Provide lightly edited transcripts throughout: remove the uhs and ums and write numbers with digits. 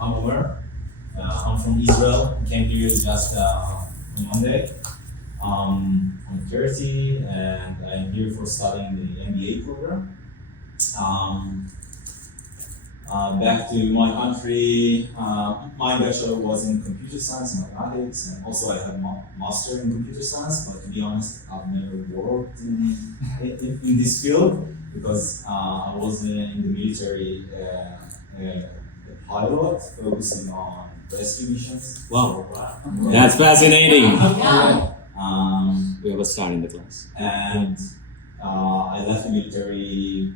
I'm Umar. I'm from Israel. I came here just on Monday. I'm 30 and I'm here for studying the MBA program. Back to my country, my bachelor was in computer science and mathematics, and also I have a master in computer science, but to be honest, I've never worked in this field because I was in the military a pilot focusing on rescue missions. Wow, that's fascinating. We have a star in the class. And I left the military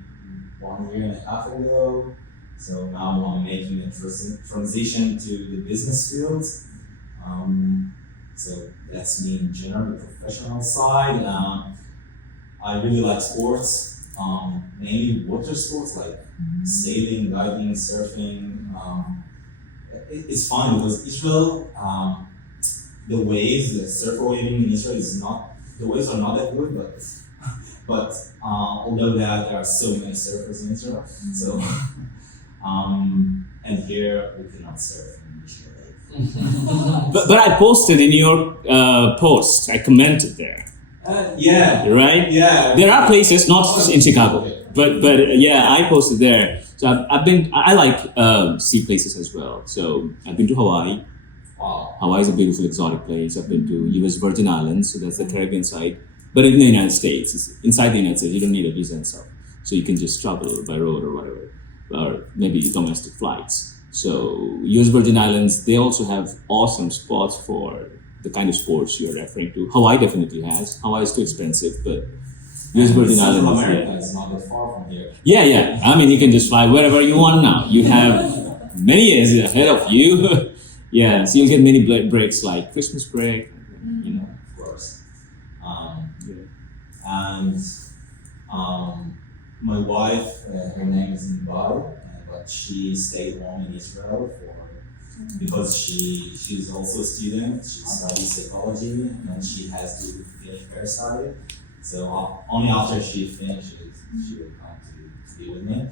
1.5 years ago. So now I'm making a transition to the business field. So that's me in general, the professional side. I really like sports, mainly water sports like sailing, diving, surfing. It's fun because Israel, the waves, the surf waving in Israel the waves are not that good, but although that there are so many surfers in Israel, so. And here we cannot surf in Israel. but I posted in your post, I commented there. Yeah. Right? Yeah. There are places, not in Chicago, but yeah, I posted there. So I like sea places as well. So I've been to Hawaii. Wow. Hawaii is a beautiful exotic place. I've been to US Virgin Islands, so that's the Caribbean side. But in the United States, inside the United States, you don't need a visa and stuff. So you can just travel by road or whatever. Or maybe domestic flights. So US Virgin Islands, they also have awesome spots for the kind of sports you're referring to. Hawaii definitely has. Hawaii is too expensive, but US Virgin Islands. America is not that far from here. Yeah. I mean, you can just fly wherever you want now. You have many years ahead of you. Yeah, so you'll get many breaks like Christmas break, you know. Of course. And my wife, her name is Nibal, but she stayed home in Israel because she's also a student. She studies psychology and she has to finish her study. So only after she finishes, she will come to be with me.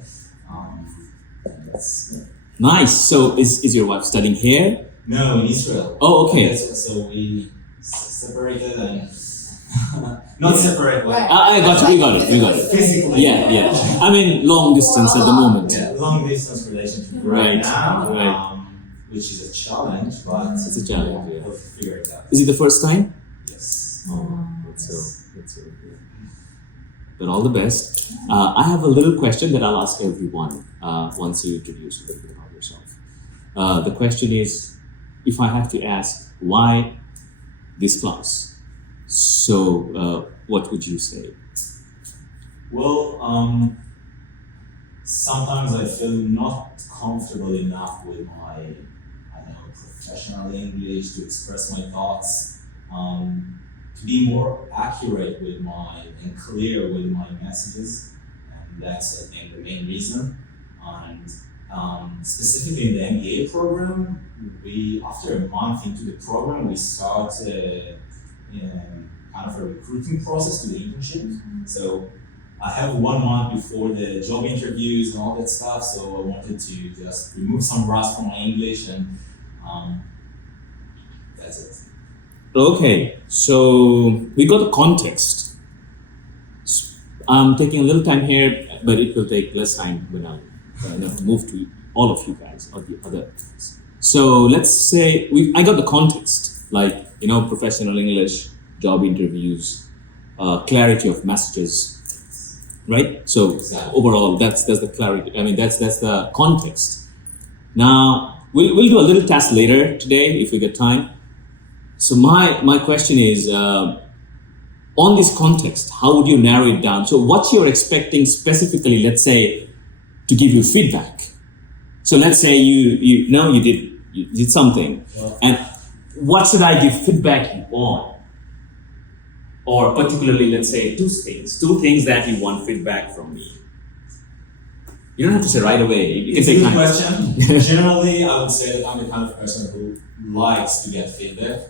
Nice. So is your wife studying here? No, in Israel. Oh, okay. So we separated and. Not separate, but I got you. We got it. Physically. Yeah. I mean, long distance at the moment. Yeah, long distance relationship Right now, which is a challenge, but it's a challenge. Yeah. we'll figure it out. Is it the first time? Yes. That's so. But all the best. I have a little question that I'll ask everyone once you introduce a little bit about yourself. The question is, if I have to ask, why this class? So, what would you say? Well, sometimes I feel not comfortable enough with my, professional English to express my thoughts, to be more accurate and clear with my messages, and that's, I think, the main reason. And specifically in the MBA program, after a month into the program, we start kind of a recruiting process to the internship. So I have 1 month before the job interviews and all that stuff. So I wanted to just remove some rust from my English, and that's it. Okay, so we got the context. I'm taking a little time here, but it will take less time when I move to all of you guys or the other. So let's say I got the context, like professional English, job interviews, clarity of messages, right? So overall, that's the clarity. I mean, that's the context. Now we'll do a little test later today if we get time. So my question is, on this context, how would you narrow it down? So what you're expecting specifically, let's say, to give you feedback. So let's say you did something, and what should I give feedback on? Or particularly, let's say, two things that you want feedback from me. You don't have to say right away. You can It's a take good time. question. Generally, I would say that I'm the kind of person who likes to get feedback.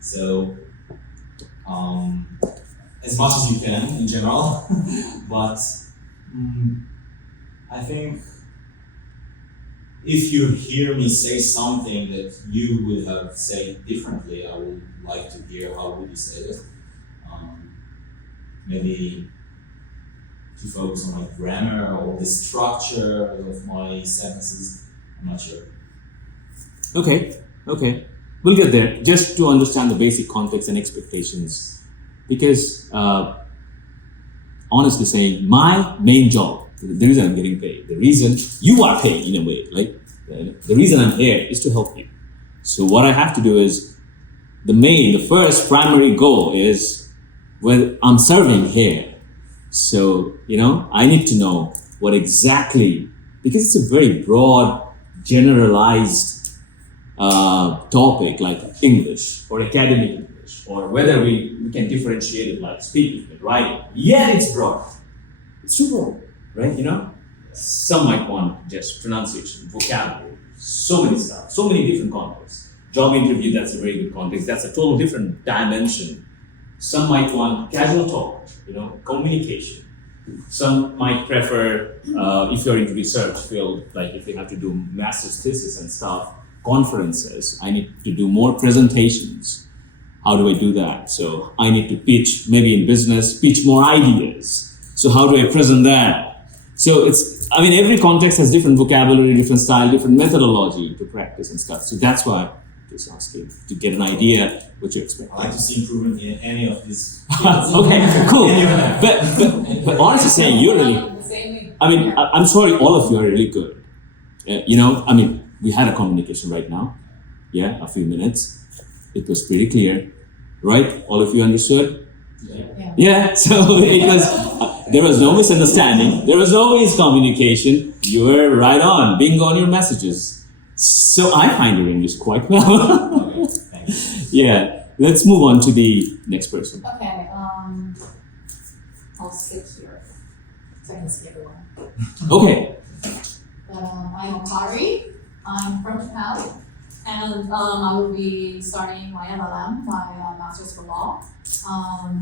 So, as much as you can in general, but I think if you hear me say something that you would have said differently, I would like to hear how would you say it. Maybe to focus on my grammar or the structure of my sentences. I'm not sure. Okay. We'll get there. Just to understand the basic context and expectations. Because, honestly saying, my main job, the reason I'm getting paid, the reason you are paid in a way, like, the reason I'm here is to help you. So what I have to do is, the first primary goal is, well, I'm serving here. So, I need to know what exactly, because it's a very broad, generalized topic like English or academic English, or whether we can differentiate it like speaking and writing. Yeah, it's broad. It's too broad, right? Some might want just pronunciation, vocabulary, so many stuff, so many different contexts. Job interview, that's a very good context. That's a total different dimension. Some might want casual talk, communication. Some might prefer, if you're into research field, like if you have to do master's thesis and stuff, conferences, I need to do more presentations. How do I do that? So I need to pitch, maybe in business, pitch more ideas. So how do I present that? So every context has different vocabulary, different style, different methodology to practice and stuff. So that's why I'm just asking to get an idea what you expect. I'd like to see improvement in any of these. Okay, cool. But honestly saying, you're really, I'm sorry, all of you are really good. We had a communication right now. Yeah, a few minutes. It was pretty clear, right? All of you understood? Yeah, so it was, there was no misunderstanding. There was always communication. You were right on, bingo on your messages. So I find your English quite well. Okay, thank you. Yeah, let's move on to the next person. Okay, I'll sit here so I can see everyone. Okay. I'm Kari. I'm from Japan, and I will be starting my MLM, my Master's of Law,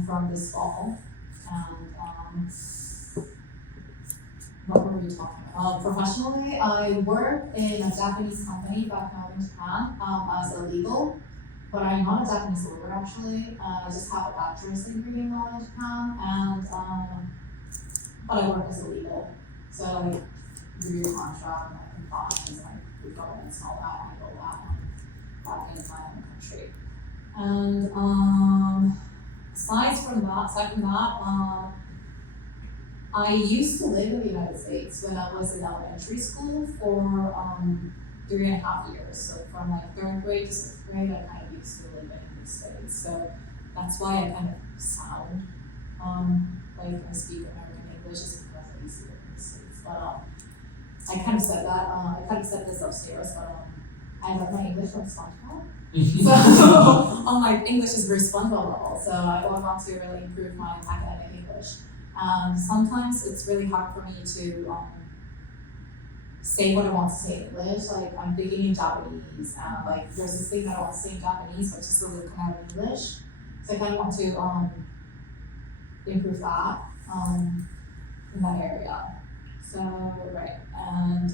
from this fall. And what were we talking about? Professionally, I work in a Japanese company back home in Japan as a legal, but I'm not a Japanese lawyer actually. I just have a bachelor's degree in law in Japan, and but I work as a legal. So like review contract and compliance and like governance and all that, and I go that back in my own country. And aside from that, I used to live in the United States when I was in elementary school for 3.5 years. So from like 3rd grade to 6th grade, I kind of used to live in the States. So that's why I kind of sound like I speak American English, just because I used to live in the States. But I kind of said that, I kind of said this upstairs, but I learned my English from SpongeBob. So I'm like, English is very SpongeBob level, so I want to really improve my academic English. Sometimes it's really hard for me to say what I want to say in English. Like I'm thinking in Japanese, and like there's this thing that I want to say in Japanese, but just so it come out in English. So I kind of want to improve that in that area. So right, and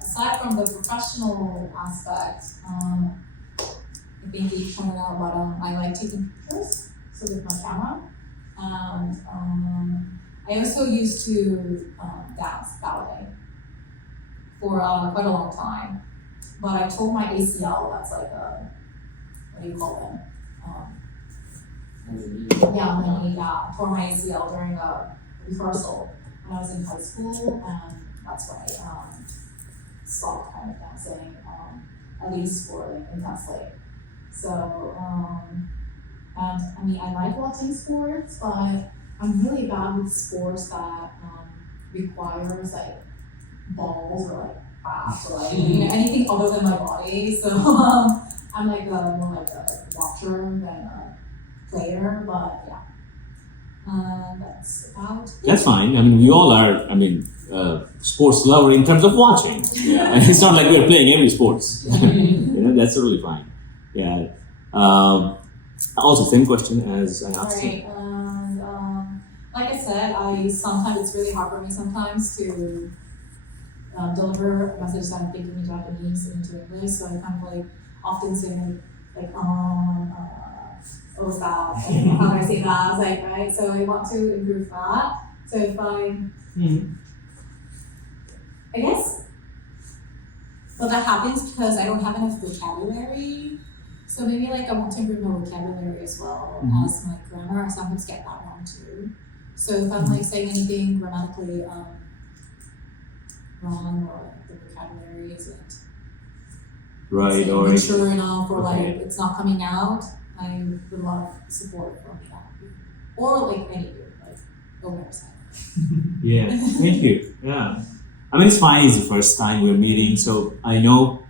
aside from the professional aspect, I think you pointed out, but I like taking pictures, so with my camera. And I also used to dance ballet for quite a long time, but I tore my ACL. That's like what do you call them? Tore my ACL during a rehearsal when I was in high school, and that's why I stopped kind of dancing, at least for like intensely. So, and I like watching sports, but I'm really bad with sports that requires like balls or like bats or like anything other than my body. So I'm like more like a watcher than a player, but yeah. That's about it. That's fine. We all are, sports lover in terms of watching. Yeah. It's not like we're playing every sports. That's totally fine. Yeah. Also, same question as I asked you. Right, and like I said, sometimes it's really hard for me sometimes to deliver a message that I'm thinking in Japanese into English. So I kind of like often say like oh stop, how do I say that? I was like, right. So I want to improve that. So if I guess, well, that happens because I don't have enough vocabulary. So maybe like I want to improve my vocabulary as well as my grammar. I sometimes get that wrong too. So if I'm like saying anything grammatically wrong, or the vocabulary isn't Right, or mature enough, or okay. like it's not coming out, I would love support from that. Or like any like a website. yeah, thank you. Yeah, I mean it's fine. It's the first time we're meeting, so I know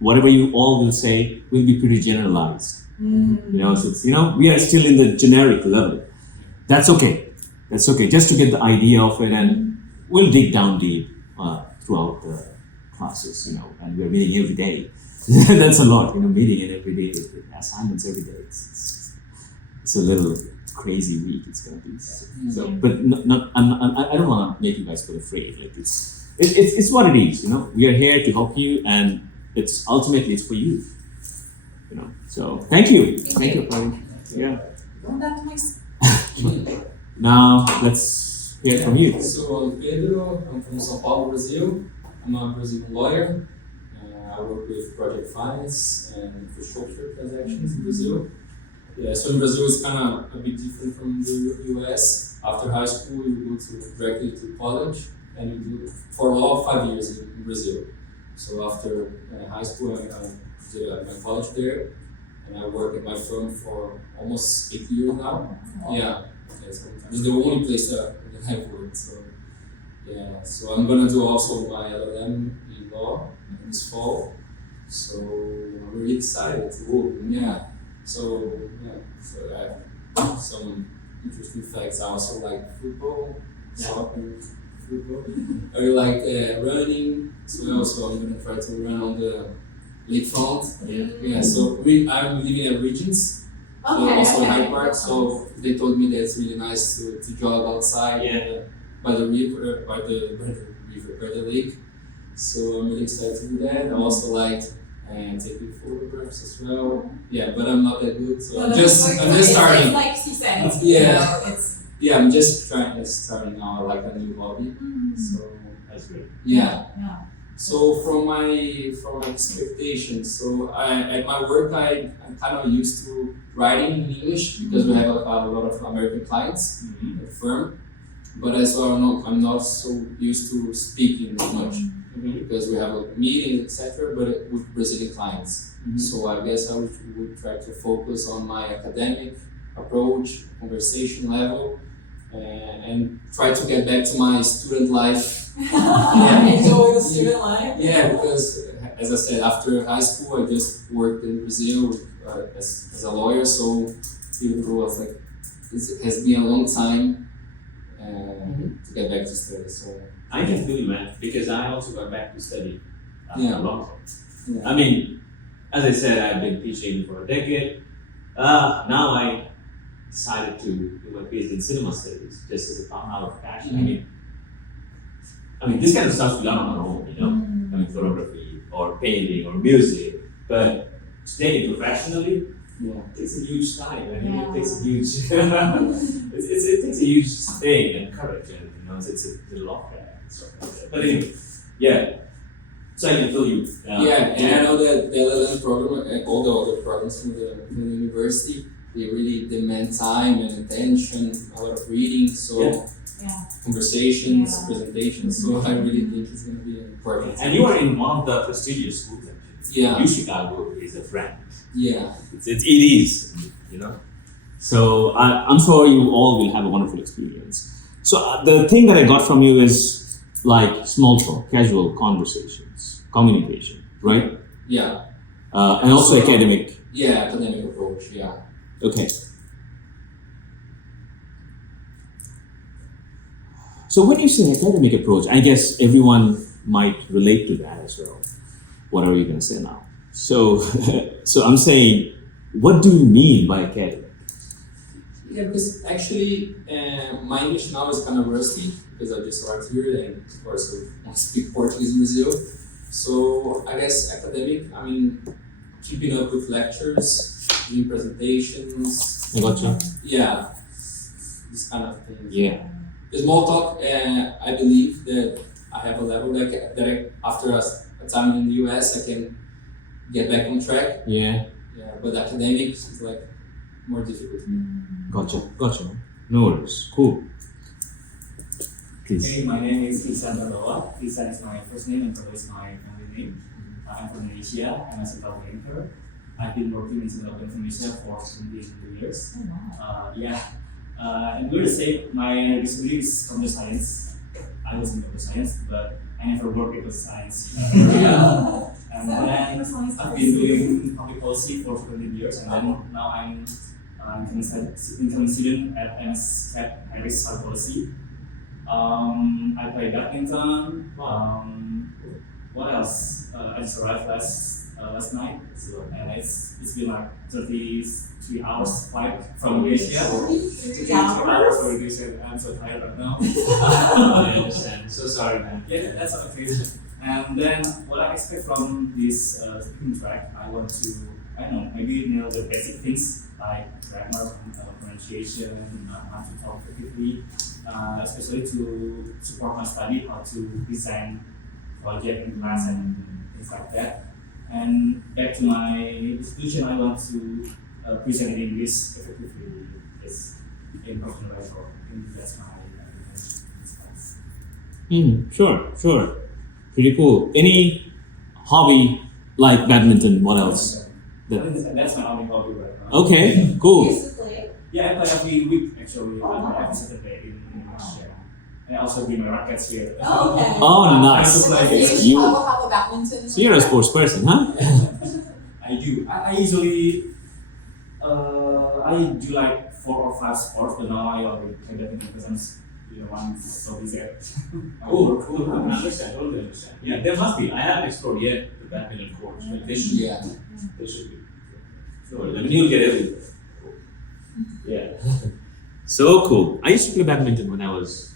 whatever you all will say will be pretty generalized. You know, so it's, we are still in the generic level. That's okay. That's okay. Just to get the idea of it, and we'll dig down deep throughout the classes. And we're meeting every day. That's a lot. Meeting it every day with assignments every day. It's a little crazy week. It's gonna be so. But I don't want to make you guys feel afraid. Like it's what it is. We are here to help you, and it's ultimately it's for you. So thank you. Thank you. Yeah. Going back to my Now let's hear from you. So I'm Pedro. I'm from São Paulo, Brazil. I'm a Brazilian lawyer. I work with project finance and infrastructure transactions in Brazil. Yeah, so in Brazil it's kind of a bit different from the US. After high school, you go directly to college, and you do for law 5 years in Brazil. So after high school, I did my college there, and I work at my firm for almost 8 years now. Yeah, so it's the only place that I've worked. So yeah, so I'm gonna do also my LLM in law this fall. So I'm really excited to work. Yeah. So I have some interesting facts. I also like football, soccer, football. I like running as well. So I'm gonna try to run on the lakefront. Yeah. So I'm living at Regents. Also Hyde Park. So they told me that it's really nice to jog outside by the river, by the lake. So I'm really excited to do that. I also like taking photographs as well. Yeah, but I'm not that good, so I'm just starting. It's like she said. Yeah, I'm just starting now, like a new hobby. So That's great. Yeah. So from my expectations, so at my work I'm kind of used to writing in English because we have a lot of American clients at the firm. But as well, I'm not so used to speaking as much because we have meetings, etc. But with Brazilian clients, so I guess I would try to focus on my academic approach, conversation level, and try to get back to my student life. Enjoy the student life. Yeah, because as I said, after high school, I just worked in Brazil as a lawyer. So even though it has been a long time to get back to study. So I can feel you, man, because I also got back to study after a long time. Yeah. I mean, as I said, I've been teaching for a decade. Now I decided to do my PhD in cinema studies just as out of passion. I mean, this kind of stuff we learn on our own, I mean, photography or painting or music, but to take it professionally, it takes a huge time. It takes a huge, it takes a huge thing and courage, and it's a lot of that and stuff like that. But anyway, so I can feel you. And I know that the LLM program and all the other programs from the university, they really demand time and attention, a lot of reading, so conversations, presentations. So I really think it's going to be important. And you are in one of the prestigious schools, actually. Yeah. Chicago is a friend. Yeah. It is, So I'm sure you all will have a wonderful experience. So the thing that I got from you is like small talk, casual conversations, communication, right? Yeah. And also academic. Yeah, academic approach, yeah. Okay. So when you say academic approach, I guess everyone might relate to that as well. What are you going to say now? So I'm saying, what do you mean by academic? Yeah, because actually my English now is kind of rusty because I just arrived here and of course I want to speak Portuguese in Brazil. So I guess academic, I mean, keeping up with lectures, doing presentations. I got you. Yeah, this kind of thing. Yeah. The small talk, I believe that I have a level after a time in the US, I can get back on track. Yeah. Yeah, but academics is like more difficult. Gotcha. No worries. Cool. Please. Hey, my name is Ihsan Badawa. Ihsan is my first name and Badawa is my family name. I'm from Indonesia. I'm a civil engineer. I've been working in civil information for 20 years. And we're the same. My disability is computer science. I was in computer science, but I never worked with science. And then I've been doing public policy for 20 years, and then now I'm incoming student at MS Harris Public Policy. I play badminton. What else? I just arrived last night, and it's been like 33 hours flight from Asia. 33 hours from Asia. I'm so tired right now. I understand. So sorry, man. Yeah, that's okay. And then what I expect from this speaking track, I want to, I don't know, maybe know the basic things like grammar, pronunciation, how to talk effectively, especially to support my study, how to design project in class and things like that. And back to my institution, I want to present in English effectively. It's in professional level. That's my Sure. Pretty cool. Any hobby like badminton? What else? That's my only hobby right now. Okay, cool. Used to play. Yeah, I play every week actually. Every Saturday in Indonesia. And I also bring my rackets here. Oh, okay. Oh, nice. You have a badminton. So you're a sports person, huh? I do. I usually I do like 4 or 5 sports, but now I already play badminton because I'm so busy. Cool. I understand. Totally understand. Yeah, there must be. I haven't explored yet the badminton courts, but they should. Yeah. They should be. Sure. I mean, you'll get everything. Yeah. So cool. I used to play badminton when I was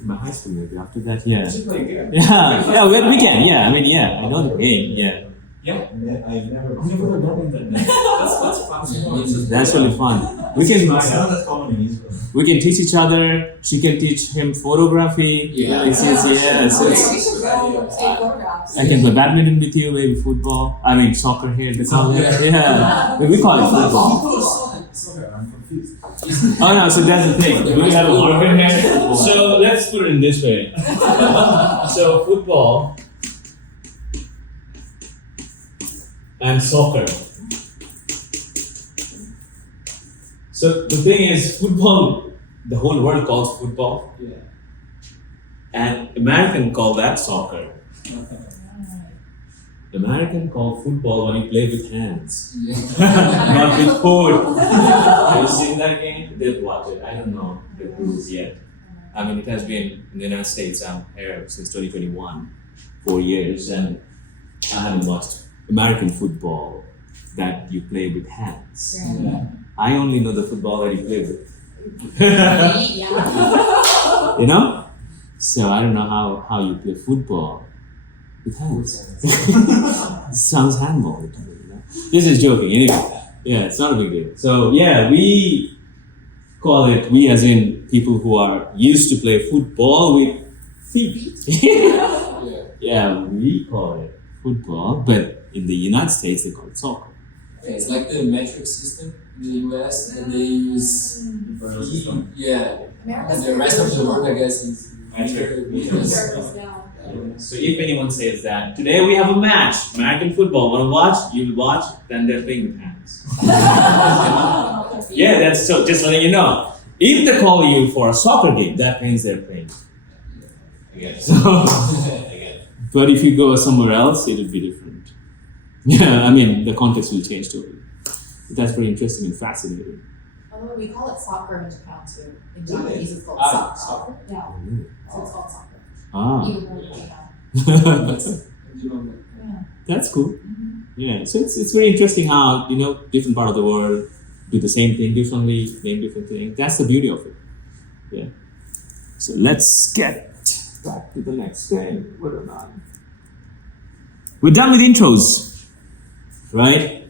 in my high school. Maybe after that, yeah. You should play again. Yeah. We can. Yeah. I mean, yeah. I know the game. Yeah. Yeah. I've never Never done badminton. That's fun. That's really fun. We It's can. not that common in Israel. We can teach each other. She can teach him photography. Yeah. Yeah. So Okay, it's, we should go take photographs. I can play badminton with you, maybe football. I mean soccer here at the college. Yeah. We call it football. Sorry, I'm confused. Oh no, so that's the thing. We have a marker here. So let's put it in this way. So football and soccer. So the thing is, football, the whole world calls football, Yeah. and American call that soccer. American call football when you play with hands, not with foot. Have you seen that game? They've watched it. I don't know the rules yet. I mean, it has been in the United States. I'm here since 2021, 4 years, and I haven't watched American football that you play with hands. Yeah. I only know the football that you play with. Yeah. You know? So I don't know how you play football with hands. Sounds handball. You know? This is joking. Anyway, yeah, it's not a big deal. So yeah, we call it, we as in people who are used to play football with feet. Yeah. Yeah, we call it football, but in the United States they call it soccer. Yeah, it's like the metric system in the US, and they use yeah. And the rest of the world, I guess, is metric. So if anyone says that today we have a match, American football, want to watch? You'll watch. Then they're playing with hands. Yeah, that's so. Just letting you know. If they call you for a soccer game, that means they're playing. Again. So, but if you go somewhere else, it'll be different. Yeah, I mean the context will change totally. That's pretty interesting and fascinating. Although we call it soccer in Japan too. In Really? Japanese it's called Ah, soccer. Yeah. So it's called soccer. Ah, Even more than Japan. Yeah. that's cool. Yeah, so it's very interesting how different part of the world do the same thing differently, name different things. That's the beauty of it. Yeah. So let's get back to the next thing. We're done. We're done with intros, right?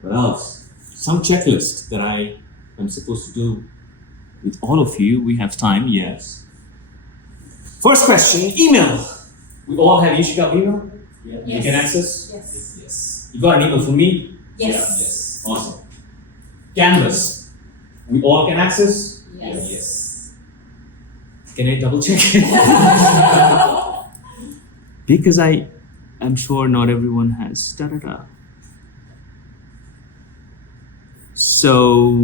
What else? Some checklist that I am supposed to do with all of you. We have time, yes. First question, email. We all have Ishika email? Yeah. You can access? Yes. Yes. You got an email from me? Yes. Yes. Awesome. Canvas. We all can access? Yes. Yes. Can I double check? Because I'm sure not everyone has. So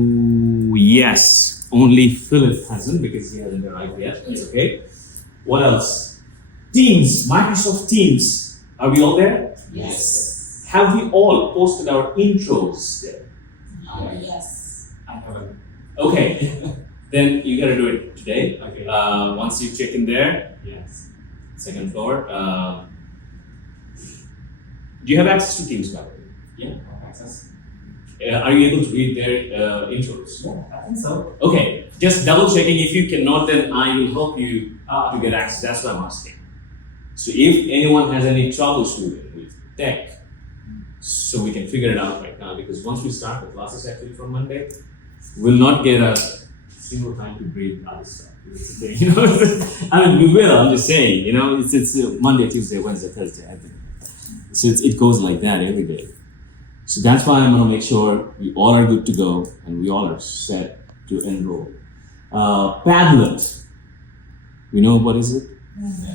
yes, only Philip hasn't because he hasn't arrived yet. It's okay. What else? Teams, Microsoft Teams. Are we all there? Yes. Have we all posted our intros there? Yes. I haven't. Okay. Then you gotta do it today. Okay. Once you check in there, Yes. second floor. Do you have access to Teams, by the way? Yeah. I have access. Are you able to read their intros? Yeah, I think so. Okay, just double checking. If you cannot, then I will help you to get access. That's what I'm asking. So if anyone has any troubleshooting with tech, so we can figure it out right now, because once we start the classes actually from Monday, we'll not get a single time to breathe other stuff. You know, I mean, we will. I'm just saying. You know, it's Monday, Tuesday, Wednesday, Thursday. I think. So it goes like that every day. So that's why I'm gonna make sure we all are good to go and we all are set to enroll. Padlet. We know what is it?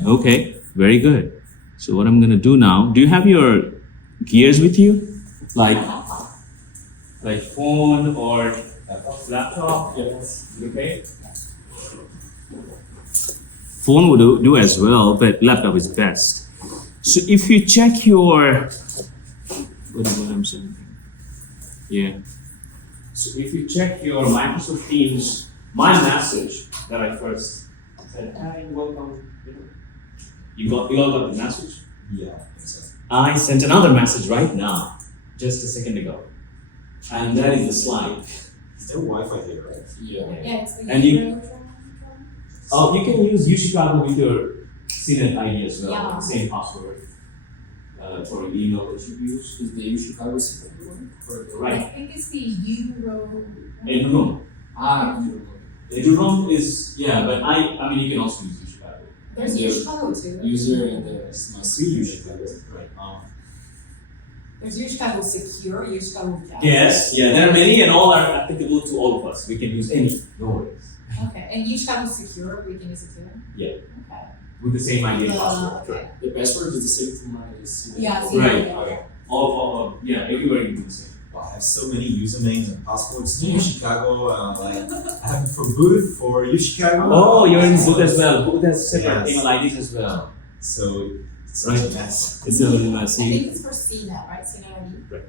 Okay, very good. So what I'm gonna do now, do you have your gears with you? Like phone or laptop? Yes. Okay. Phone would do as well, but laptop is best. So if you check your, what I'm saying? Yeah. So if you check your Microsoft Teams, my message that I first said, hi, welcome. You all got the message? Yeah. I think so. I sent another message right now, just a second ago. And that is the slide. Is there Wi-Fi here, right? Yeah. Yeah, it's the And you- Euro. Oh, you can use UChicago with your CNET ID as well, Yeah. same password for your email that you use. Is the Chicago secret one? Or the Right. I think it's the Euro. Eduroam. Euro. Eduroam is, yeah, but I mean, you can also use UChicago. There's Yeah. Chicago too. User and the must see Chicago. Right. There's Chicago Secure, Chicago Jazz. Yes, yeah, there are many and all are applicable to all of us. We can use any, no worries. Okay, and Chicago Secure, we can use it too? Yeah. Okay. With the same ID and password. Okay. The password is the same for my CNET. Yeah, Right, yeah. okay. All, yeah, everywhere you do the same. Wow, I have so many usernames and passwords in Chicago. Like I have it for Boot for Chicago. Oh, you're in Boot as well. Boot has separate Yes. email IDs as well. So it's Right. such a mess. It's a little I messy. think it's for CNET, right? CNET ID?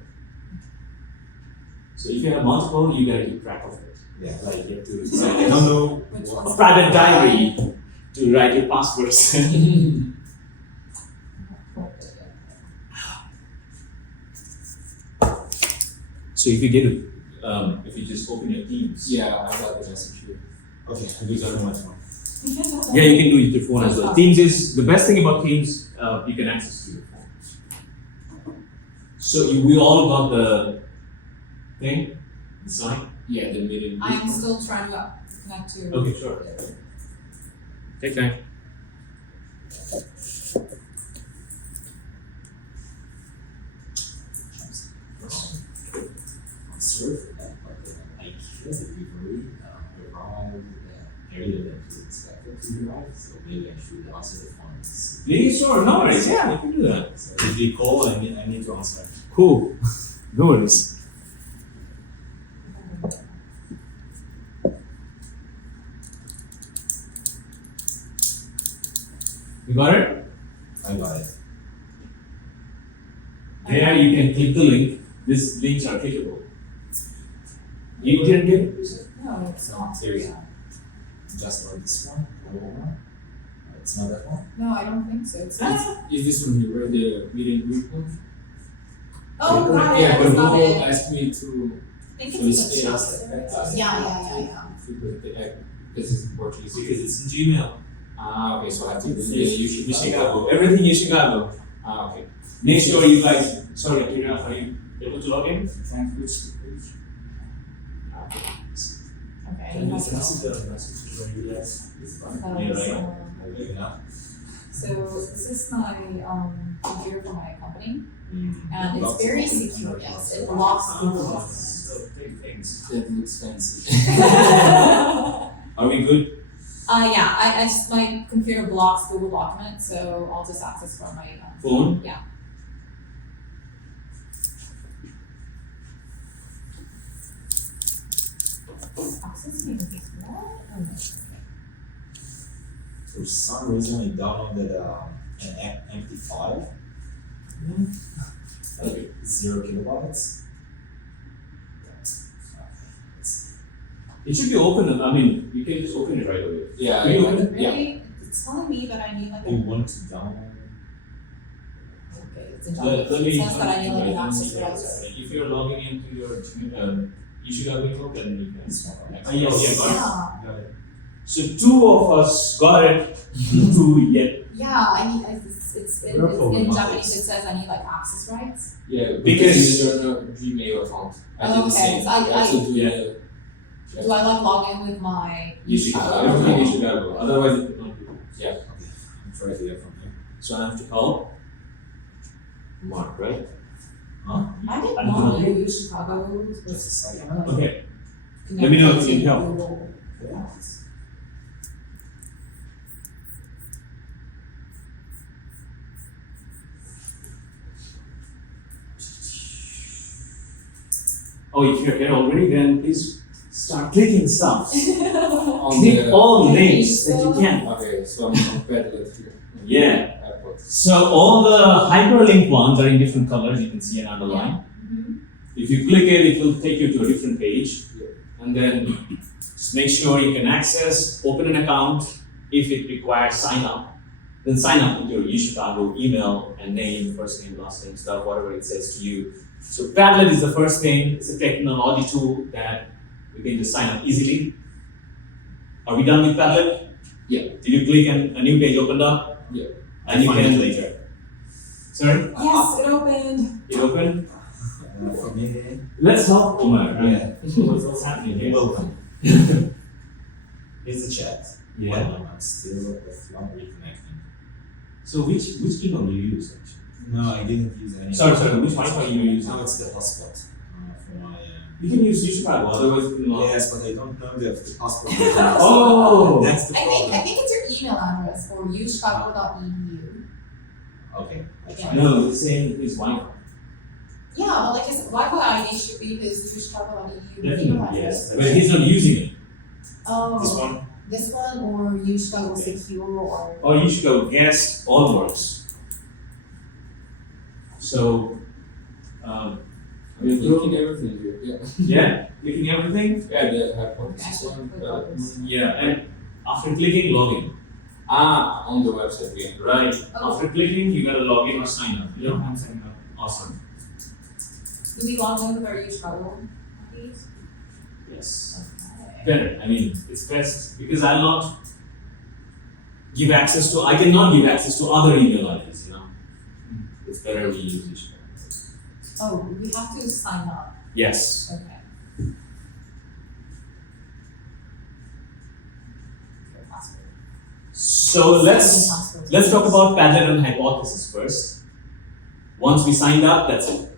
So if you have multiple, you gotta keep track of it. Yeah. Like you have to So I don't know Which what. one's a private diary to write your passwords. So if you get it, if you just open your Teams. Yeah, I got the message here. Okay, I do that on my phone. Yeah, you can do it with your phone as well. Teams is the best thing about Teams. You can access to your phone. So we all got the thing, the sign. Yeah, the meeting. I'm still trying to connect to. Okay, sure. Take time. Surf like the delivery around the area that you expected to drive. So maybe I should answer the phone. Yeah, sure, no worries. Yeah, you can do that. So if they call, I need to answer. Cool. No worries. You got it? I got it. There you can click the link. These links are clickable. You didn't get it? No, it's not. There's just like this one. No, it's not that one. No, I don't think so. It's Is this one here, right? The meeting group one? Oh, got it. Yeah, I but just got Google it. asked me to I think so it's it's the just Yeah. frequent the app. This is Portuguese. because it's in Gmail. Ah, okay, so I have to do the You Chicago. Everything in Chicago. Ah, okay. Make sure you guys. Sorry, Kira, are you able to log in? Thank you. Okay. Can you send us the message to the US? Yeah, right. Maybe not. So this is my computer for my company, and it's Blocks. very secure. Yes, it blocks Google Docs. So big things. That looks fancy. Are we good? Yeah, I just my computer blocks Google Documents, so I'll just access from my Phone? Yeah. Access me with this wall? Oh, no. For some reason, I downloaded an empty file. Okay. 0 kilobytes. It should be open. I mean, you can just open it right away. Yeah, Can you I- open it? Really? It's telling me that I need like I a. want to download. Okay, it's in Let me. It says that I need like an access Yeah, rights. if you're logging into your you should have email, then you can. This one, right? Yes, got it. Yeah, Got it. So 2 of us got it, 2 yet. yeah, I need, it's in Wonderful. Japanese, it says I need like access rights. Yeah, Because- you're on a Gmail account. I did Okay, the same. so I- You also do yeah. Do I like log in with my? You should have everything in Chicago. Otherwise, it will not do. Yeah. I'm trying to get from here. So I have to call Mark, right? Huh? I didn't I know don't you Chicago was. Just a second. Okay. Let me know if you need help. Google. Yeah. Oh, if you're here already, then please start clicking stuff. On Click the, all the links that you can. okay, so I'm Padlet here. Yeah. Airport. So all the hyperlink ones are in different colors. You can see an underline. Mhm. If you click it, it will take you to a different page. Yeah. And then just make sure you can access, open an account. If it requires sign up, then sign up with your eChicago email and name, first name, last name, stuff, whatever it says to you. So Padlet is the first thing. It's a technology tool that we can just sign up easily. Are we done with Padlet? Yeah. Did you click and a new page opened up? Yeah. And you Find can it later. Sorry? Yes, it opened. It opened? For me, Let's help Omar, right? yeah. What's happening You're here? welcome. Here's the chat. Yeah. Well, I'm still offline reconnecting. So which email do you use actually? No, I didn't use any. Sorry, which Wi-Fi you use? No, it's the hotspot for my. You can use eChicago, otherwise it will not. Yes, but I don't know the hotspot. Oh. That's the I problem. think it's your email address or uchicago.edu. Okay. Yeah. No, it's saying it's Wi-Fi. Yeah, but like his Wi-Fi ID should be his uchicago.edu email Definitely, address. yes. But he's not using it. Oh. This one? This one or uchicago Okay. secure or. Or eChicago guest, all works. So, We're looking everything here. Yeah. yeah, clicking everything. Yeah, the hypothesis one. Yeah, and after clicking, login. On the website again. Right. Oh. After clicking, you gotta log in or sign up. Yeah, I'm signing up. Awesome. Do we log in with our uchicago please? Yes. Okay. Better. I mean, it's best because I'll not give access to. I cannot give access to other email IDs. You know, it's better we use each. Oh, we have to sign up. Yes. Okay. Your password. So let's talk about Padlet and hypothesis first. Once we signed up, that's it.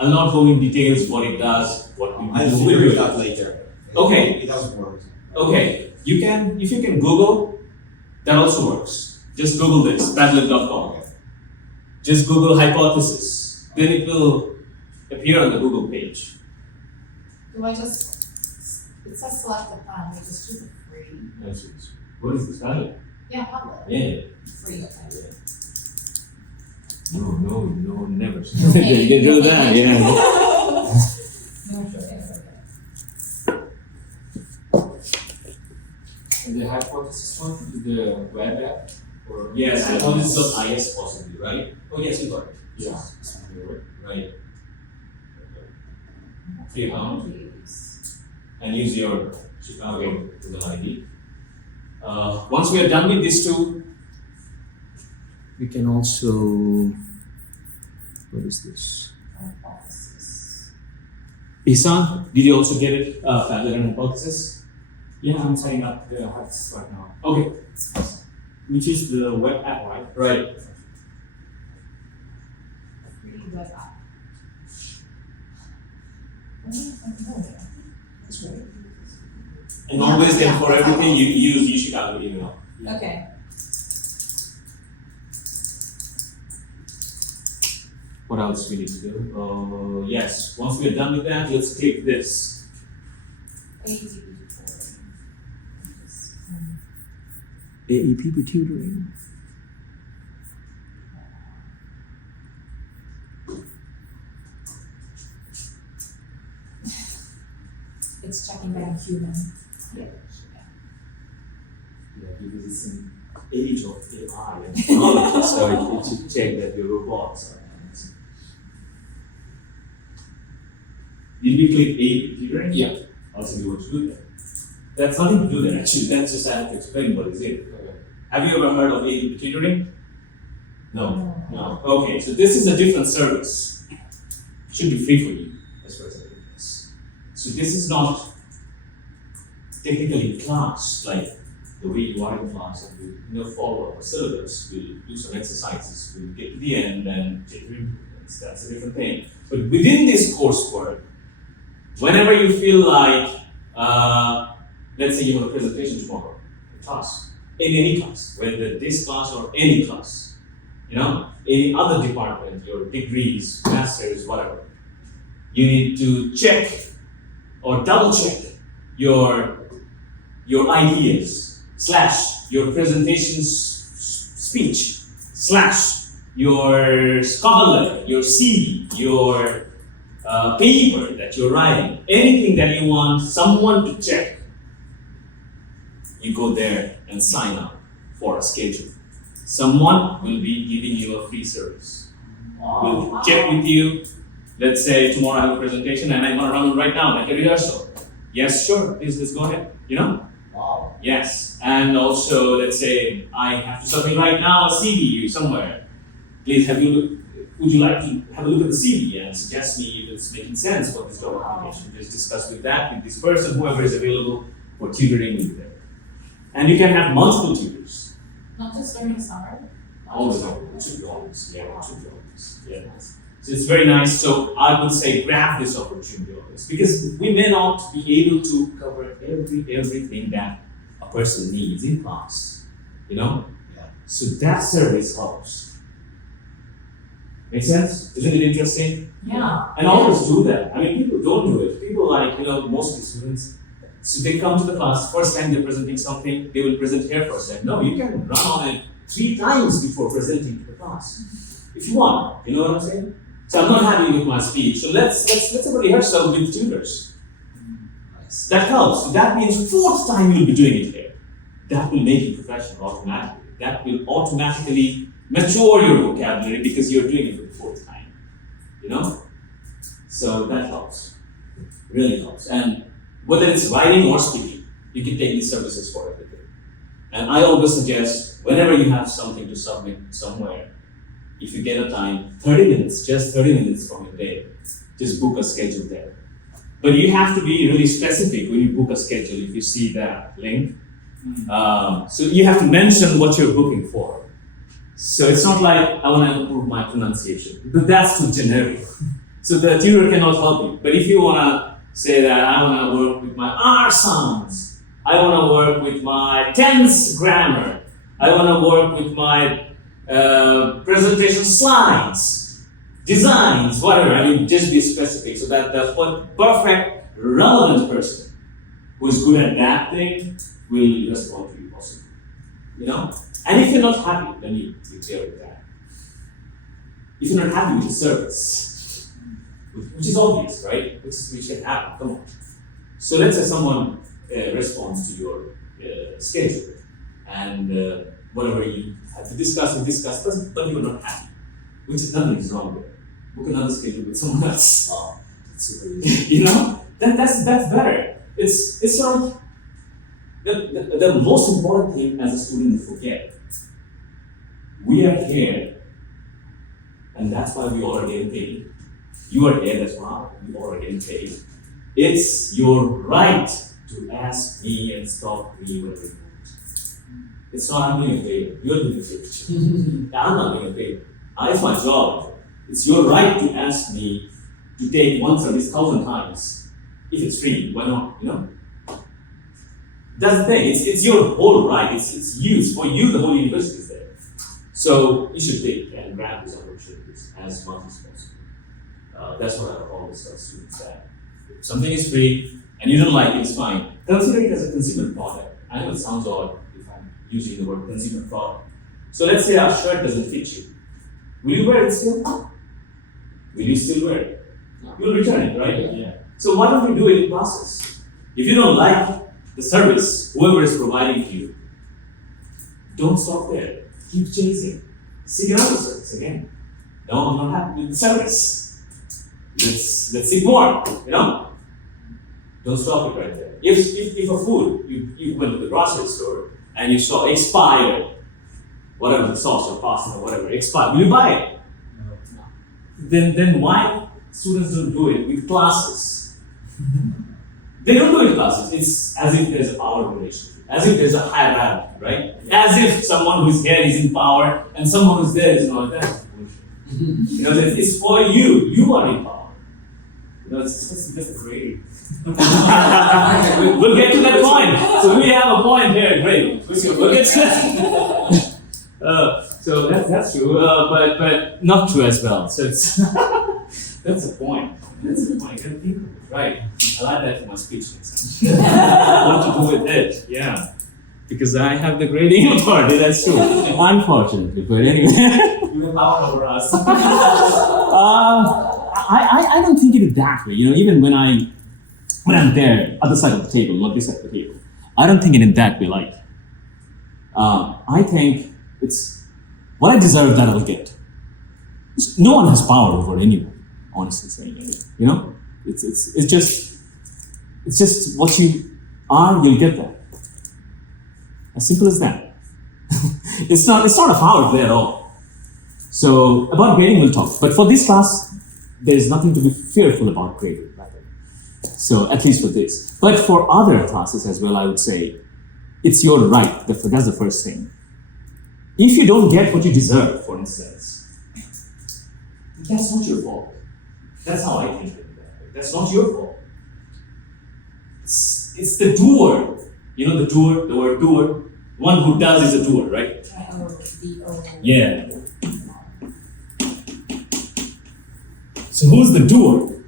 I'll not go in details what it does, what we I'll do figure with it it. out later. Okay. It doesn't work. Okay, if you can Google, that also works. Just Google this, padlet.com. Okay. Just Google hypothesis. Then it will appear on the Google page. Do I just, it says select the plan, we just choose it free. What is this, Padlet? Yeah, Padlet. Yeah. Free, okay. No, never. Okay. You can do that, yeah. No, okay. And the hypothesis one is the web app or Yes, hypothesis.is possibly, right? Oh, yes, you got it. Yeah. Right. Free account. Use. and use your Chicago Google ID. Once we are done with these two, we can also, what is this? Ihsan, did you also get it? Pattern hypothesis? Yeah, I'm setting up the hypothesis right now. Okay, Which is the web app, right? right. And always then for everything you use Chicago email. Okay. What else we need to do? Yes, once we're done with that, let's click this. AEP for tutoring. It's checking that I'm human. Yeah, because it's an age of AI and technology, so it should check that your robots are. Did we click AEP tutoring? Yeah. Also, we want to do that. That's nothing to do there actually, that's just I have to explain what is it. Okay. Have you ever heard of AVANT tutoring? No. No. Okay, so this is a different service. It should be free for you, as far as I know. So this is not technically class, like the way you are in class, and you follow a syllabus, we'll do some exercises, we'll get to the end and take your improvements. That's a different thing. But within this coursework, whenever you feel like, let's say you have a presentation tomorrow in class, in any class, whether this class or any class, any other department, your degrees, masters, whatever, you need to check or double check your ideas / your presentation speech / your cover letter, your CV, your paper that you're writing, anything that you want someone to check, you go there and sign up for a schedule. Someone will be giving you a free service. We'll check with you. Let's say tomorrow I have a presentation and I want to run it right now, like a rehearsal. Yes, sure, please, let's go ahead. Wow. Yes. And also, let's say I have to submit right now a CV somewhere. Please, would you like to have a look at the CV and suggest me if it's making sense for this job application? Just discuss with this person, whoever is available for tutoring with them. And you can have multiple tutors. Not just during the summer. Always, it should be always. Yeah, it should be always. Yeah. So it's very nice. So I would say grab this opportunity always, because we may not be able to cover everything that a person needs in class. Yeah. So that service helps. Make sense? Isn't it interesting? Yeah. And always do that. I mean, people don't do it. People most of the students, so they come to the class, first time they're presenting something, they will present here first. And no, you can run on it 3 times before presenting to the class. If you want, you know what I'm saying? So I'm not happy with my speech. So let's have a rehearsal with tutors. Nice. That helps. So that means 4th time you'll be doing it here. That will make you professional automatically. That will automatically mature your vocabulary because you're doing it for the 4th time. So that helps. Really helps. And whether it's writing or speaking, you can take these services for everything. And I always suggest, whenever you have something to submit somewhere, if you get a time, 30 minutes, just 30 minutes from your day, just book a schedule there. But you have to be really specific when you book a schedule, if you see that link. So you have to mention what you're booking for. So it's not like, I want to improve my pronunciation, but that's too generic. So the tutor cannot help you. But if you want to say that I want to work with my R sounds, I want to work with my tense grammar, I want to work with my presentation slides, designs, whatever. I mean, just be specific so that the perfect, relevant person who is good at that thing will respond to you possibly. And if you're not happy, then you clear with that. If you're not happy with the service, which is obvious, right? Which can happen, come on. So let's say someone responds to your schedule and whatever you have to discuss, but you're not happy, which is nothing is wrong with it. Book another schedule with someone else. Wow. That's super easy. That's better. It's sort of the most important thing as a student you forget. We are here, and that's why we all are getting paid. You are here as well, you all are getting paid. It's your right to ask me and stop me whenever you want. It's not I'm doing a favor, you're doing a favor. I'm not doing a favor. It's my job. It's your right to ask me to take one service 1,000 times. If it's free, why not? You know? That's the thing. It's your whole right. It's used for you. The whole university is there. So you should take and grab these opportunities as much as possible. That's what I always tell students that if something is free and you don't like it, it's fine. Consider it as a consumer product. I know it sounds odd if I'm using the word consumer product. So let's say our shirt doesn't fit you. Will you wear it still? Will you still wear it? You'll return it, right? Yeah. So why don't we do it in process? If you don't like the service whoever is providing to you, don't stop there. Keep chasing. Seek another service again. No, I'm not happy with the service. Let's seek more, you know? Don't stop it right there. If a food, you went to the grocery store and you saw expired, whatever the sauce or pasta or whatever, expired, will you buy it? No. Then why students don't do it with classes? They don't do it in classes. It's as if there's a power relationship, as if there's a hierarchy, right? As if someone who's here is in power and someone who's there is not. That's bullshit. You know, it's for you. You are in power. You know, it's just great. We'll get to that point. So we have a point here. Great. We'll get to that. So that's true, but not true as well. So it's that's the point. That's the point. You gotta think of it, right? I like that for my speech next time. What to do with it? Yeah, because I have the grading authority. That's true. Unfortunately, but anyway. You have power over us. I don't think it is that way. You know, even when I'm there, other side of the table, not this side of the table, I don't think it in that way. Like, I think it's what I deserve that I'll get. No one has power over anyone. Honestly saying it, you know, it's just what you are, you'll get that. As simple as that. it's not a power there at all. So about grading we'll talk, but for this class, there's nothing to be fearful about grading. So at least for this, but for other classes as well, I would say it's your right. That's the first thing. If you don't get what you deserve, for instance, that's not your fault. That's how I think of it. That's not your fault. It's the doer. You know the doer, the word doer? One who does is a doer, right? Yeah. So who's the doer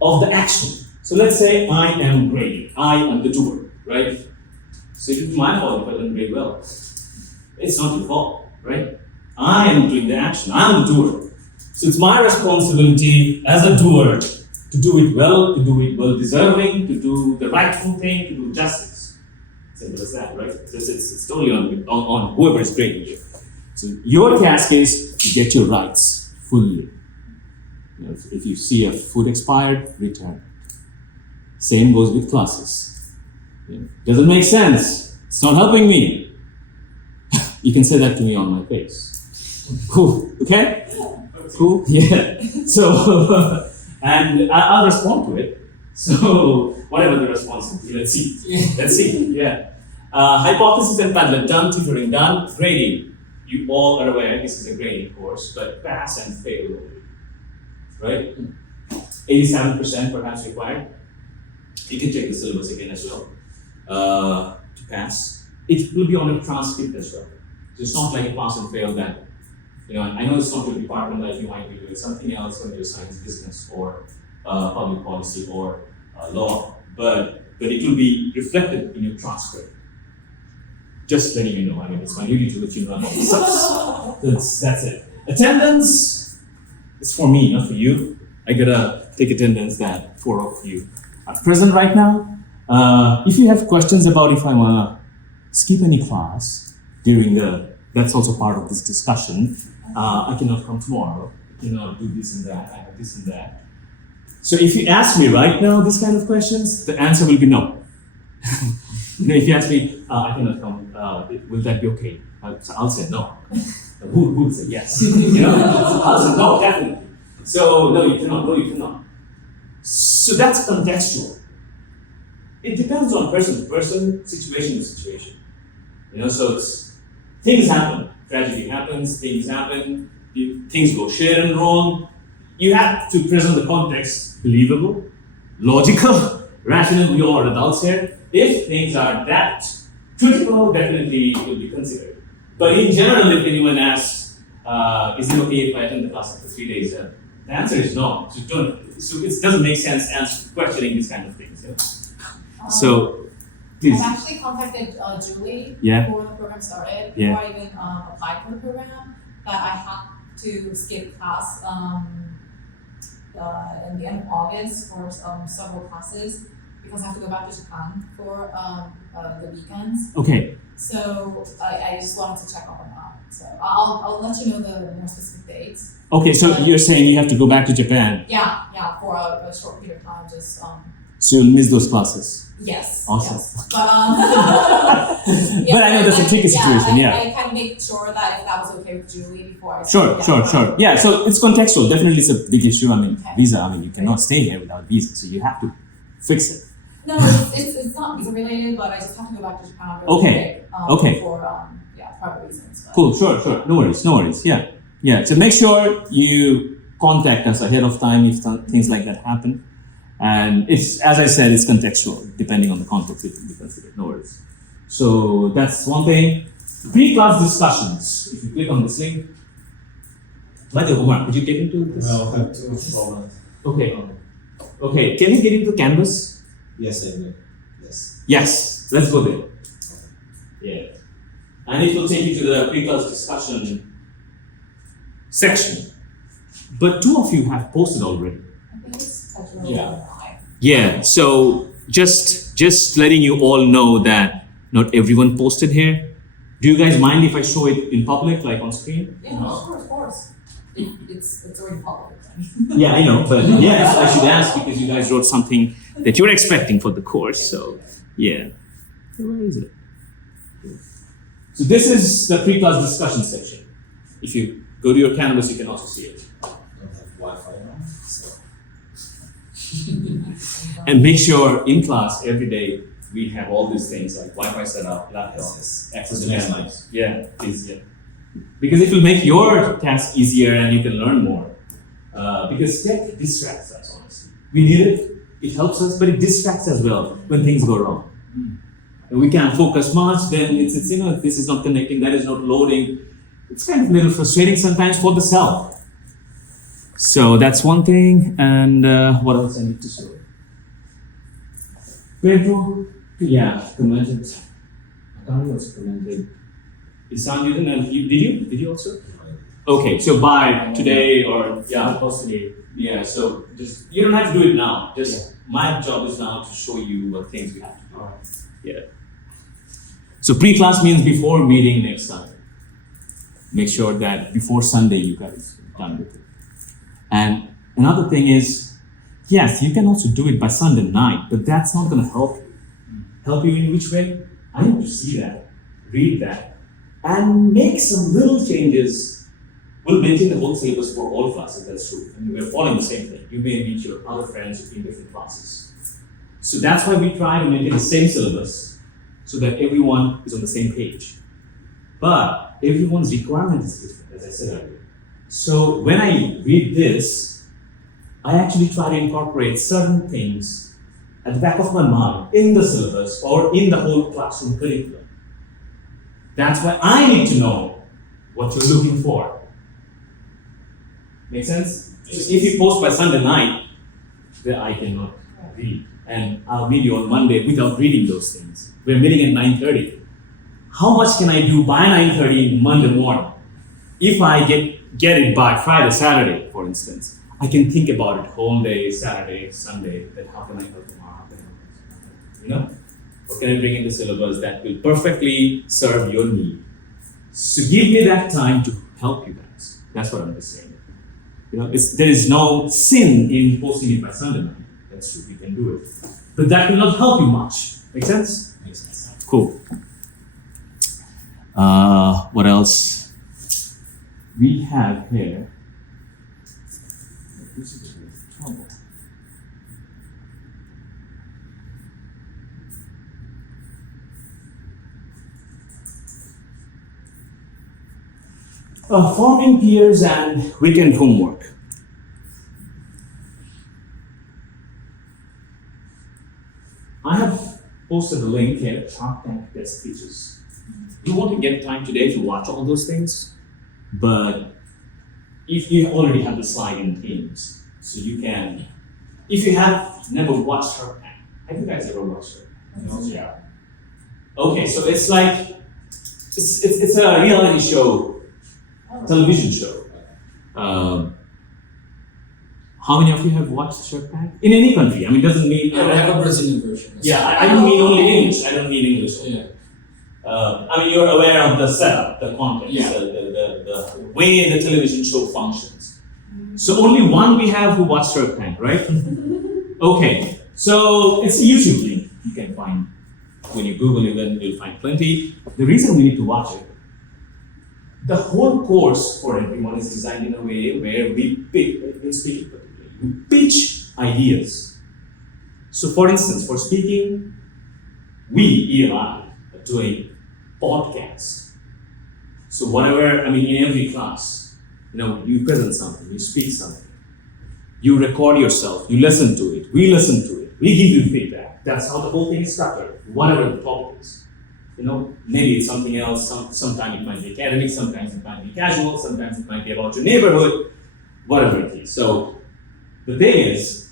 of the action? So let's say I am grading. I am the doer, right? So it would be my fault if I don't grade well. It's not your fault, right? I am doing the action. I'm the doer. So it's my responsibility as a doer to do it well deserving, to do the rightful thing, to do justice. Simple as that, right? So it's totally on whoever is grading you. So your task is to get your rights fully. You know, if you see a food expired, return it. Same goes with classes. You know, doesn't make sense. It's not helping me. You can say that to me on my face. Cool, okay? Cool, yeah. So, and I'll respond to it. So, whatever the response will be, let's see, yeah. Hypothesis and Padlet, done, tutoring, done, grading. You all are aware this is a grading course, but pass and fail only, right? 87% perhaps required. You can check the syllabus again as well to pass. It will be on a transcript as well. So it's not like a pass and fail that. You know, I know it's not your department that you might be doing something else when you're science, business, or public policy, or law, but it will be reflected in your transcript. Just letting you know. I mean, it's my duty to let you know about this. That's it. Attendance is for me, not for you. I gotta take attendance that 4 of you are present right now. If you have questions about if I wanna skip any class during that's also part of this discussion. I cannot come tomorrow. I cannot do this and that. I have this and that. So if you ask me right now these kind of questions, the answer will be no. If you ask me, I cannot come, will that be okay? I'll say no. Who will say yes? I'll say no, definitely. So no, you cannot. No, you cannot. So that's contextual. It depends on person to person, situation to situation. So things happen. Tragedy happens. Things happen. Things go share and wrong. You have to present the context believable, logical, rational. We all are adults here. If things are that critical, definitely it will be considered. But in general, if anyone asks, is it okay if I attend the class for 3 days? The answer is no. So it doesn't make sense questioning these kind of things. So, please. I've actually contacted Julie Yeah. before the program started, Yeah. before I even applied for the program, that I had to skip class in the end of August for several classes because I have to go back to Japan for the weekends. Okay. So I just wanted to check up on that. So I'll let you know the more specific dates. Okay, so you're saying you have to go back to Japan, Yeah, for a short period of time, just so you'll miss those classes. yes. Awesome. Yes. But But I know that's a tricky situation, yeah. I kind of made sure that if that was okay with Julie before I Sure. Yeah, so it's contextual. Definitely it's a big issue. Okay. Visa, you cannot stay here without visa, so you have to fix it. No, it's not visa related, but I just have to go back to Japan really Okay. quick, Okay. for private reasons. But. Cool, sure. No worries. Yeah. So make sure you contact us ahead of time if things like that happen. And it's, as I said, it's contextual. Depending on the context, it will be considered. No worries. So that's one thing. Pre-class discussions. If you click on this link. By the way, Omar, could you get into this? No problem. Okay. Can you get into Canvas? Yes, I will. Yes. Yes. Let's go there. Yeah. And it will take you to the pre-class discussion section. But 2 of you have posted already. I think it's really Yeah. high. Yeah, so just letting you all know that not everyone posted here. Do you guys mind if I show it in public, like on screen? Yeah, of course. It's already public. Yeah, I know, but yes, I should ask because you guys wrote something that you're expecting for the course, so yeah. Where is it? So this is the pre-class discussion section. If you go to your Canvas, you can also see it. I don't have Wi-Fi now, so. And make sure in class every day we have all these things like Wi-Fi setup, laptop, Yes. access to Yes. Canvas. Yeah, please, yeah. Because it will make your task easier and you can learn more. Because tech distracts us, honestly. We need it helps us, but it distracts as well when things go wrong. And we can't focus much, then it's this is not connecting, that is not loading. It's kind of a little frustrating sometimes for the self. So that's one thing, and what else I need to show? Pedro, commented. Akari also commented. Isan, you didn't, did you also? Okay, so by today or Possibly. yeah, so just you don't have to do it now. Just my job is now to show you what things we have to do. Alright. Yeah. So pre-class means before meeting next time. Make sure that before Sunday you guys are done with it. And another thing is, yes, you can also do it by Sunday night, but that's not going to help you. Help you in which way? I need to see that, read that, and make some little changes. We'll maintain the whole syllabus for all classes, that's true. I mean, we're following the same thing. You may meet your other friends in different classes. So that's why we try to maintain the same syllabus so that everyone is on the same page. But everyone's requirement is different, as I said earlier. So when I read this, I actually try to incorporate certain things at the back of my mind in the syllabus or in the whole classroom curriculum. That's why I need to know what you're looking for. Make sense? If you post by Sunday night, then I cannot read. And I'll meet you on Monday without reading those things. We're meeting at 9:30. How much can I do by 9:30 Monday morning? If I get it by Friday, Saturday, for instance, I can think about it whole day, Saturday, Sunday, then how can I help tomorrow? How can I help tomorrow? What can I bring in the syllabus that will perfectly serve your need? So give me that time to help you guys. That's what I'm just saying. There is no sin in posting it by Sunday night. That's true, you can do it. But that will not help you much. Make sense? Makes sense. Cool. What else? We have here. This is a bit of trouble. Forming peers and weekend homework. I have posted a link here, Shark Tank best speeches. You won't get time today to watch all those things, but if you already have the slide in Teams, so you can, if you have never watched Shark Tank, have you guys ever watched Shark Tank? No. Yeah. Okay, so it's like, it's a reality show, television show. How many of you have watched Shark Tank? In any country, I mean, doesn't mean. I have a Brazilian version. Yeah, I don't mean only English. I don't mean English. Yeah. I mean, you're aware of the setup, the context, Yeah. the way the television show functions. So only one we have who watched Shark Tank, right? Okay, so it's a YouTube link you can find. When you Google it, then you'll find plenty. The reason we need to watch it, the whole course for everyone is designed in a way where we pitch ideas. So for instance, for speaking, we, ELI, are doing podcasts. So whatever, I mean, in every class, you present something, you speak something, you record yourself, you listen to it, we listen to it, we give you feedback. That's how the whole thing is structured, whatever the topic is. Maybe it's something else, sometimes it might be academic, sometimes it might be casual, sometimes it might be about your neighborhood, whatever it is. So the thing is,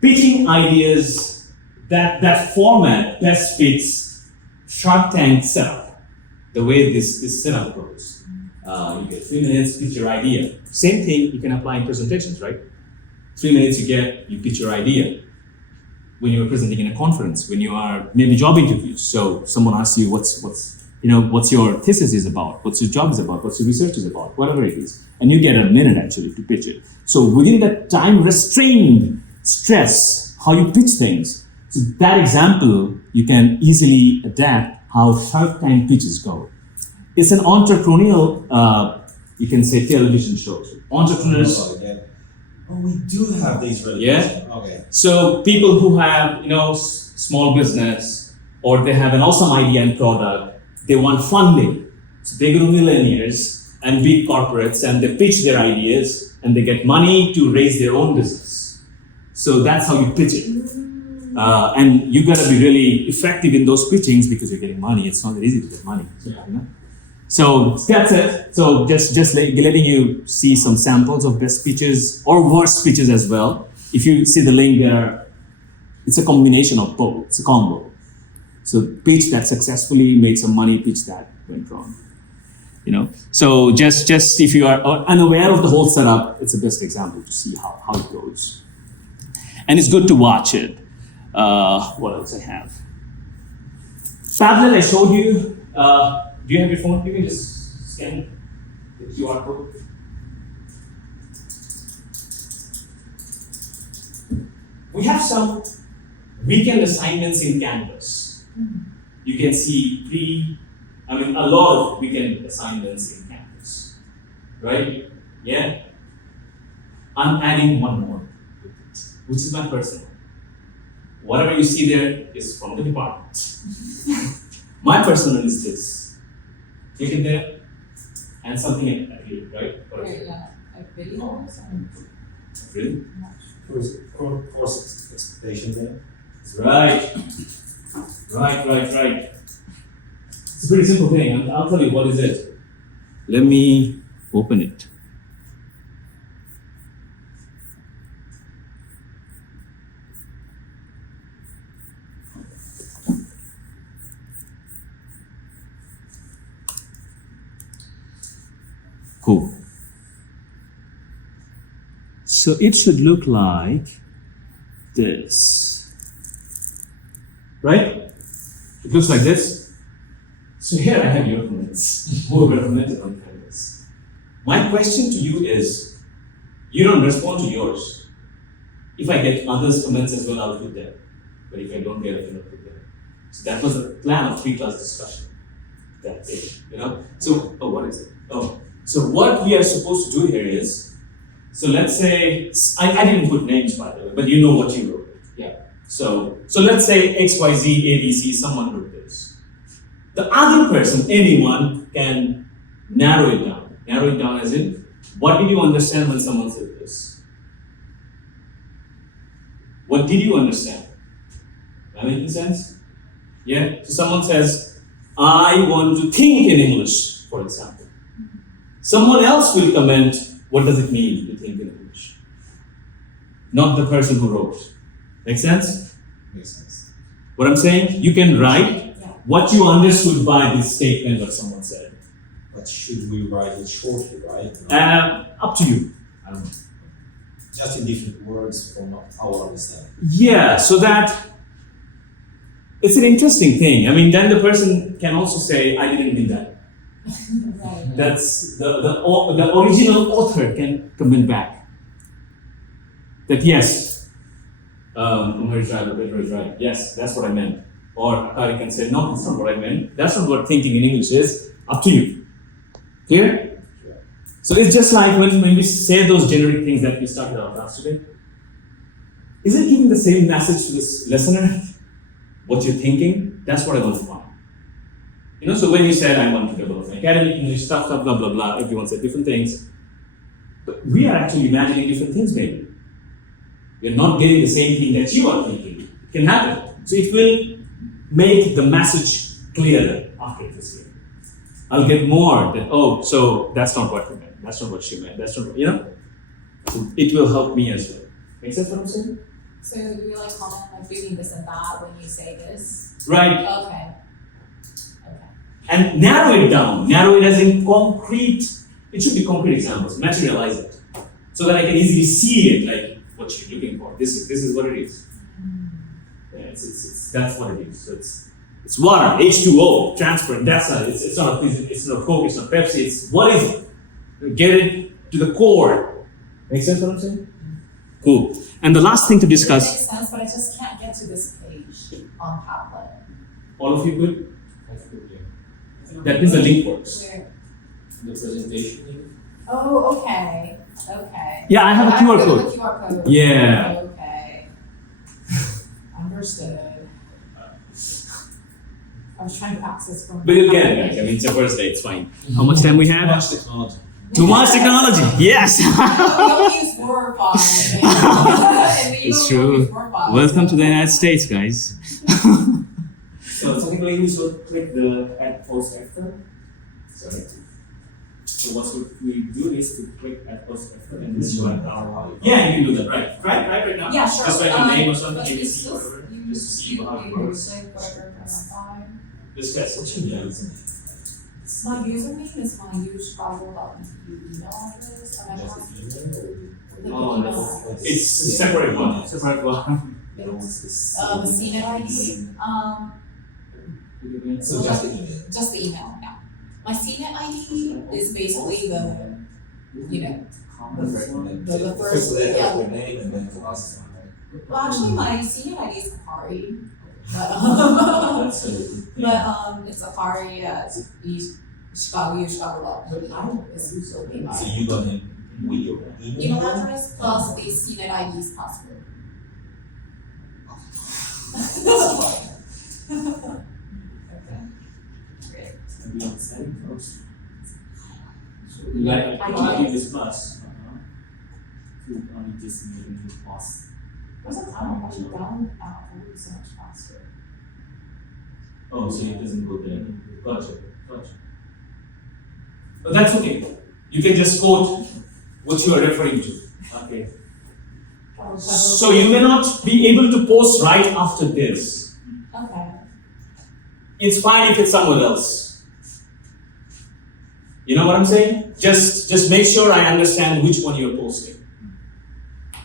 pitching ideas, that format best fits Shark Tank setup, the way this setup goes. You get 3 minutes, pitch your idea. Same thing you can apply in presentations, right? 3 minutes you pitch your idea. When you're presenting in a conference, when you are maybe job interviews, so someone asks you what's your thesis is about, what's your job is about, what's your research is about, whatever it is, and you get a minute actually to pitch it. So within that time restrained stress, how you pitch things, so that example you can easily adapt how Shark Tank pitches go. It's an entrepreneurial, you can say, television show. Entrepreneurs. Oh, we do have these really. Yeah. Okay. So people who have, small business, or they have an awesome idea and product, they want funding. So they go to millionaires and big corporates and they pitch their ideas and they get money to raise their own business. So that's how you pitch it. And you gotta be really effective in those pitchings because you're getting money. It's not that easy to get money. So that's it. So just letting you see some samples of best pitches or worst pitches as well. If you see the link there, it's a combination of both. It's a combo. So pitch that successfully made some money, pitch that went wrong. So just if you are unaware of the whole setup, it's the best example to see how it goes. And it's good to watch it. What else I have? Tablet I showed you. Do you have your phone? You can just scan the QR code. We have some weekend assignments in Canvas. You can see a lot of weekend assignments in Canvas, right? Yeah? I'm adding one more, which is my personal. Whatever you see there is from the department. My personal is this. Click it there, and something at here, right? What is it? Like videos and. Really? Course expectations there. Right. It's a pretty simple thing. I'll tell you what is it. Let me open it. Cool. So it should look like this, right? It looks like this. So here I have your comments, who recommended on Canvas. My question to you is, You don't respond to yours. If I get others' comments as well, I'll put them. But if I don't get it, I don't put them. So that was the plan of 3-class discussion. That's it. So, what is it? So what we are supposed to do here is, so let's say, I didn't put names by the way, but you know what you wrote. Yeah. So let's say XYZ, ABC, someone wrote this. The other person, anyone, can narrow it down. Narrow it down as in, what did you understand when someone said this? What did you understand? Am I making sense? Yeah? So someone says, I want to think in English, for example. Someone else will comment, what does it mean to think in English? Not the person who wrote. Make sense? Makes sense. What I'm saying, you can write what you understood by this statement that someone said. But should we write it shortly, right? Up to you. I don't know. Just in different words from our understanding. Yeah, so that it's an interesting thing. I mean, then the person can also say, I didn't mean that. Right. That's the original author can comment back. That yes, Umar is right, Pedro is right. Yes, that's what I meant. Or Akari can say, no, that's not what I meant. That's not what thinking in English is. Up to you. Clear? Yeah. So it's just like when we say those generic things that we started our class today. Is it giving the same message to this listener? What you're thinking? That's what I want to find. So when you said, I want to develop an academic English, stuff, blah, blah, blah, everyone said different things. But we are actually imagining different things, maybe. We're not getting the same thing that you are thinking. It can happen. So it will make the message clearer after this year. I'll get more that, so that's not what you meant. That's not what she meant. That's not what, So it will help me as well. Make sense what I'm saying? So do you comment like doing this and that when you say this? Right. Okay. And narrow it down. Narrow it as in concrete. It should be concrete examples. Materialize it. So that I can easily see it, like what you're looking for. This is what it is. Yeah, that's what it is. So it's water, H2O, transparent. That's not. It's not Coke. It's not Pepsi. It's what is it? Get it to the core. Make sense what I'm saying? Cool. And the last thing to It discuss. makes sense, but I just can't get to this page on Padlet. All of you good? That's good, yeah. That means the link works. Where? The presentation. Oh, okay. Okay. Yeah, I have a QR Go to code. the QR code. Yeah. Okay. Understood. I was trying to access from. But you'll get it back. I mean, it's your first day. It's fine. How much time we Too have? much technology. Too much technology. Yes. We don't use Word file. It's true. Welcome to the United States, guys. So technically we should click the add post after. Sorry. So what we do is to click add post after and then select our. Yeah, you can do that. Right now. Yeah, sure. Just write your name or something, But ABC, you whatever, you just to see how it works. like whatever fine. Just press it. Yeah. My username is my usual.edu email address, and I have the Oh, email that's- address. It's a separate one. Separate one. It's, the CNET ID, So just the email. just the email, yeah. My CNET ID is basically the, the First first, letter yeah. of your name and then the last one, right? Well, actually, my CNET ID is Akari, That's a- it's Akari at Chicago.edu is usually So my you got him with your email address plus the CNET ID's password. Okay. Great. We don't send first. Like I I can- this class. To only just making it pause. There's a time when you down it would be so much faster. Oh, so it doesn't go there. Gotcha. But that's okay. You can just quote what you are referring to. Okay. So you may not be able to post right after this. Okay. It's fine if it's someone else. You know what I'm saying? Just make sure I understand which one you're posting.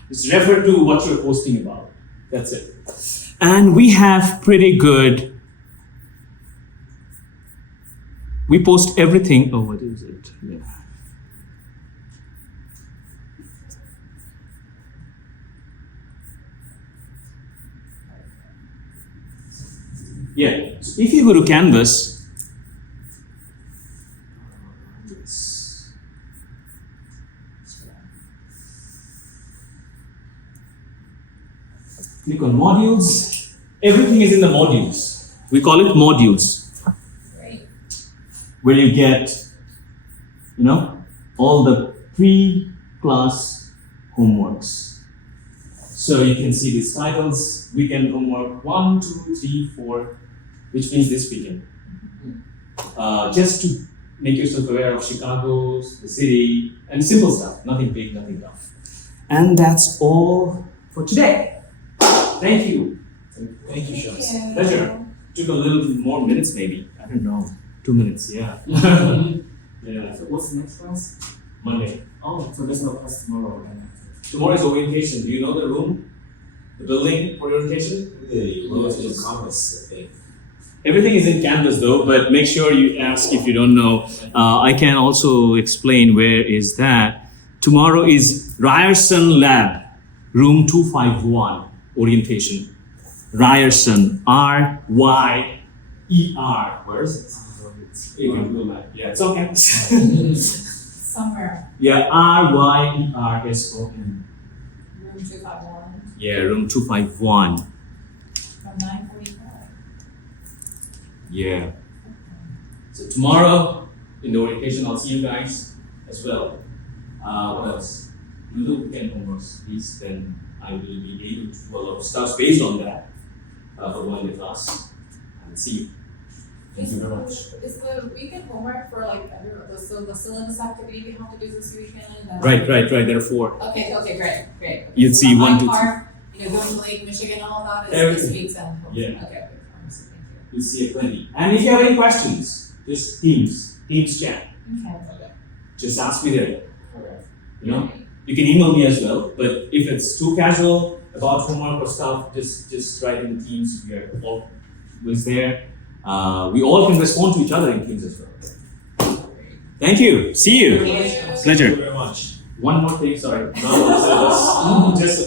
Just refer to what you're posting about. That's it. And we have pretty good. We post everything. Oh, what is it? Yeah. Yeah. So if you go to Canvas, click on modules. Everything is in the modules. We call it modules, Great. where you get, all the pre-class homeworks. So you can see these titles: weekend homework 1, 2, 3, 4, which means this weekend. Just to make yourself aware of Chicago, the city, and simple stuff. Nothing big, nothing tough. And that's all for today. Thank you. Thank you, Shams. Thank you. Pleasure. Took a little more minutes, maybe. I don't know. 2 minutes, yeah. Yeah. So what's the next class? Monday. Oh, so there's no class tomorrow. Tomorrow is orientation. Do you know the room? The building for orientation? Really, well, it's just Canvas, I think. Everything is in Canvas though, but make sure you ask if you don't know. I can also explain where is that. Tomorrow is Ryerson Lab, room 251, orientation. Ryerson, R-Y-E-R. Where is it? Yeah, it's on campus. Somewhere. Yeah, R-Y-E-R-S-O-N. Room 251 Yeah, room 251. from 9:45. Yeah. So tomorrow in the orientation, I'll see you guys as well. What else? You do weekend homeworks, please. Then I will be able to do a lot of stuff based on that for one day class. And see you. Thank you very much. Is the weekend homework for like the syllabus activity we have to do this weekend? Right. There are 4. Okay, great. You'd So see the 1, high 2, 3. part, going to Lake Michigan, all that is this Everything. week's and Yeah. Okay, thank you. You'll see it plenty. And if you have any questions, just Teams chat. Okay. Just ask me there. Okay. You can email me as well, but if it's too casual about homework or stuff, just write in the Teams. We are always there. We all can respond to each other in Teams as well. Thank you. See you. Thank you. Pleasure. Thank you very much. One more thing, sorry. Not on the syllabus. Just a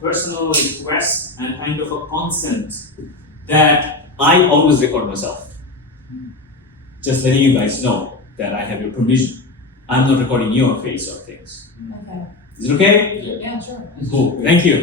personal request and kind of a consent that I always record myself. Just letting you guys know that I have your permission. I'm not recording your face or things. Okay. Is it okay? Yeah, sure. Cool. Thank you.